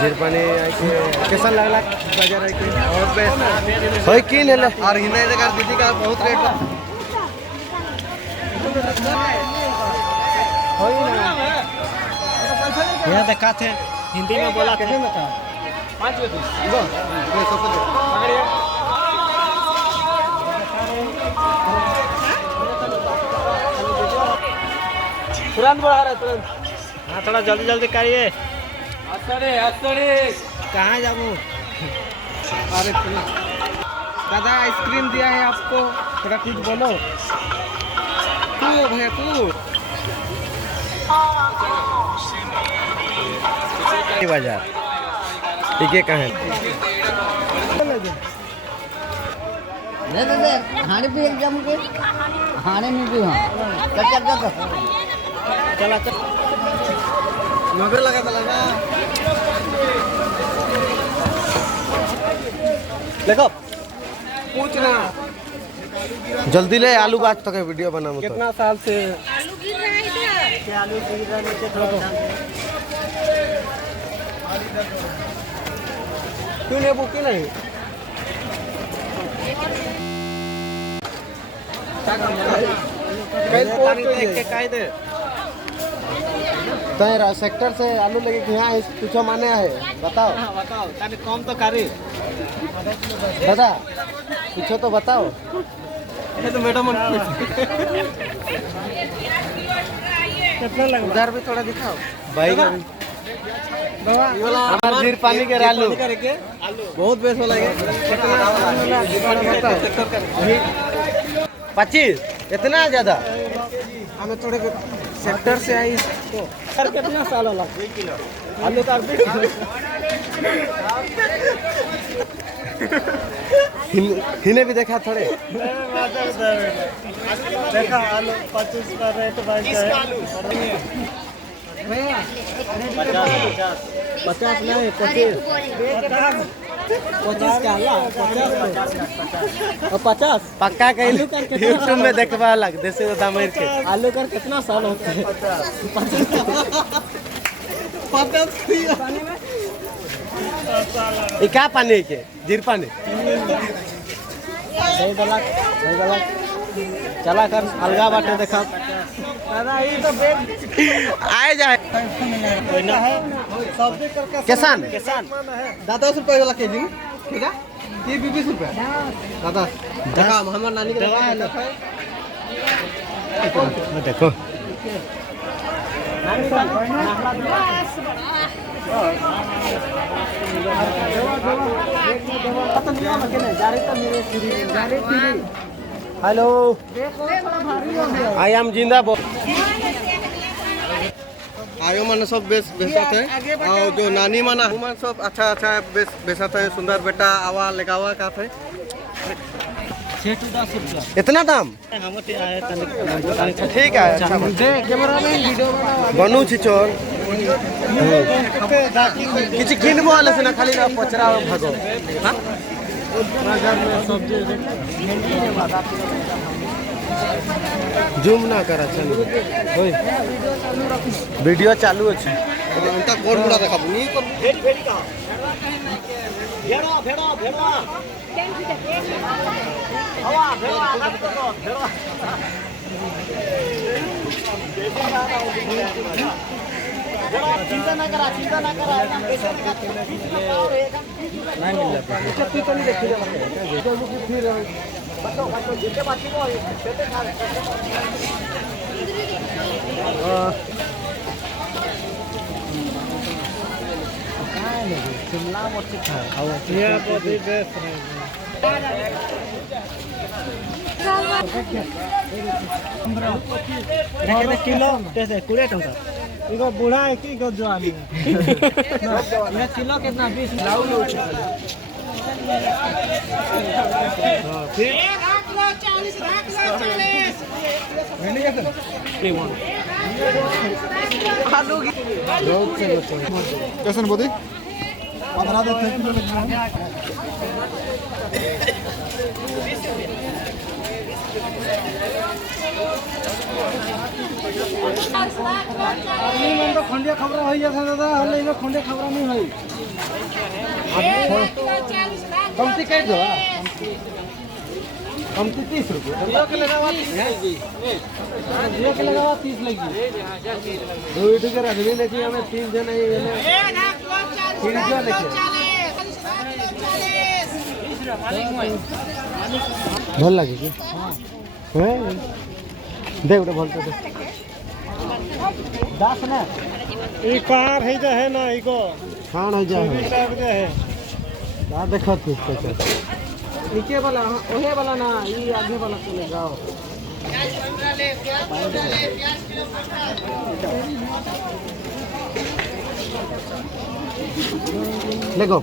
जिरपानी कैसा लगला बाजार है कि बहुत बेस्ट होय की नेले और हिने जगह दीदी का बहुत रेट होय ना यहां देखा थे हिंदी में बोला थे 5 बजे गो ये सब पकड़िए तुरंत बढ़ा रहा है तुरंत हां थोड़ा जल्दी जल्दी करिए कहाँ जाऊँ अरे दादा आइसक्रीम दिया है आपको थोड़ा कुछ बोलो तू भैया तू बाजार ठीक है कहाँ दे हाने भी एकदम के हाने में भी हाँ चल चला चल मगर लगा था लगा देखो पूछना जल्दी ले आलू बात तक वीडियो बना मत कितना साल से आलू गिर रहा है इधर क्या आलू गिर रहा है नीचे थोड़ा क्यों नहीं बुकी नहीं कई पोस्ट के कायदे तेरा सेक्टर से आलू लगे कि यहाँ कुछ माने है बताओ बताओ ताकि कम तो करे दादा कुछ तो बताओ ये तो मैडम कितना लगा उधर भी थोड़ा दिखाओ भाई हमारे जीर पानी के आलू बहुत बेस वाला है कितना 25 इतना ज्यादा हमें थोड़े सेक्टर से आई तो सर कितना साल वाला 2 किलो आलू का हिने भी देखा थोड़े देखा आलू 25 का रेट भैया 50 नहीं 25 का आला 50 पक्का कहीं यूट्यूब में देखवा लग देसी दाम के आलू का कितना साल होता है 50 क्या पानी के जीर पानी चला कर अलगा बाटे देखा दादा ये तो आए जाए किसान दादा 10 रुपये वाला केजी ठीक है ये 20 रुपये दादा देखा हमारे नानी के दवा है देखो हेलो आई एम जिंदा आयो मन सब बेचत है और जो नानी माना मन सब अच्छा अच्छा बेचत है सुंदर बेटा आवा लगावा का थे इतना दाम ठीक है अच्छा बनू छिचोर किसी किनबो वाले से ना खाली ना पचरा भागो जूम ना करा चल वीडियो चालू अच्छे उनका कोड पूरा देखा नहीं को भेड़ी का भेड़ा हवा भेड़ा चिंता ना करा नहीं मिल जाता तो नहीं देखिए फिर बच्चों जितने बाकी को छोटे खा शिमला मिर्च खाए ये बहुत ही बेस्ट है किलो कैसे 20 टका इको बूढ़ा है कि इको जवान है ये किलो कितना 20 लाऊ लो फिर 40 भिंडी कैसे आलू की कैसे बोदी 15 किलो लगना आदमी मन तो खंडिया खबरा हो जाता दादा हम लोग खंडिया खबरा नहीं होई कमती कैट दो कमती 30 रुपये जियो के लगावा 30 लगी जियो के लगावा 30 लगी दो इटू के रखबी लेके हमें 3 जन है ये फिर जो लेके भल लगे कि हां दे उठे भल तो दे 10 ना ई कार है जा है ना इको खान है जा है टाइप के है आ देखो तू नीचे वाला ओहे वाला ना ये आगे वाला चले जाओ लेगो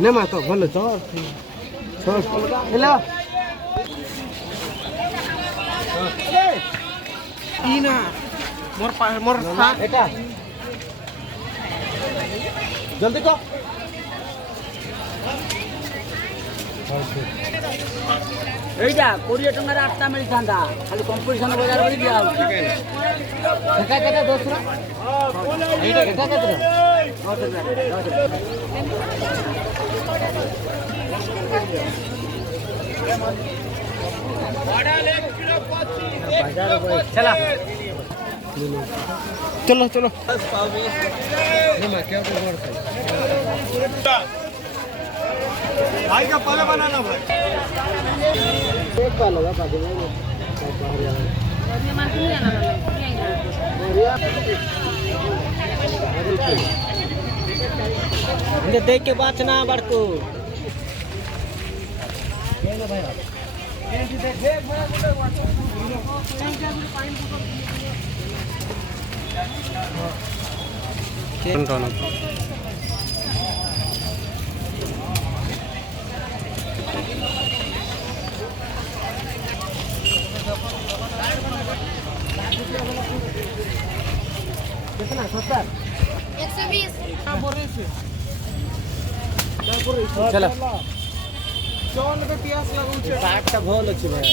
ने मा तो भले तो हेलो इना मोर बेटा जल्दी को এইটা 20 টাকার 8টা মিল থান্দা খালি কম্পিটিশন বাজার বলি দিয়া হচ্ছে এটা কত দোসরা এইটা এটা কত 10,000 चला चलो चलो भाई का पाला बनाना भाई एक पाल होगा बाकी में ये देख के बात ना बड़को कितना 70 120 चलो 54 पे प्यास लागू 60 टा भल अछि भाई